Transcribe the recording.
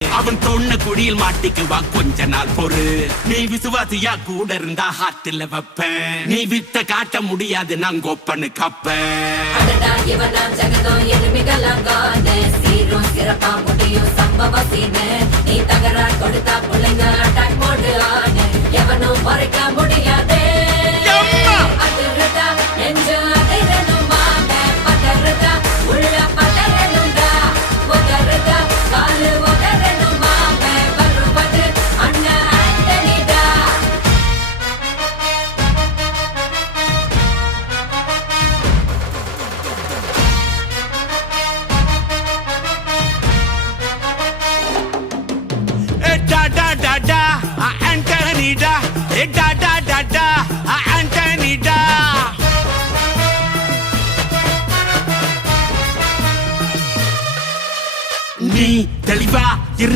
அவன் தொன்ன குடியில் மாட்டிக்குவா கொஞ்ச நாள் பொறு. நீ விசுவாசியா கூட இருந்தா ஹார்ட்ல வைப்பேன். நீ வித்த காட்ட முடியாது நான் கொப்பனு கப்பேன். சிறப்பா முடியும் சம்பவ சீனு. நீ தகராறு கொடுத்தா பிள்ளைங்க அட்டாக் மோடு ஆனு. எவனும் மறைக்க முடியாதே. அதிர்றதா நெஞ்சு அதிரணும் வாங்க. பதறதா உள்ள பதறணும்டா. உதறதா காலு உதறணும் வாங்க. வருவது அண்ணன் ஆண்டனிடா. Da da da da, Anthony da, da da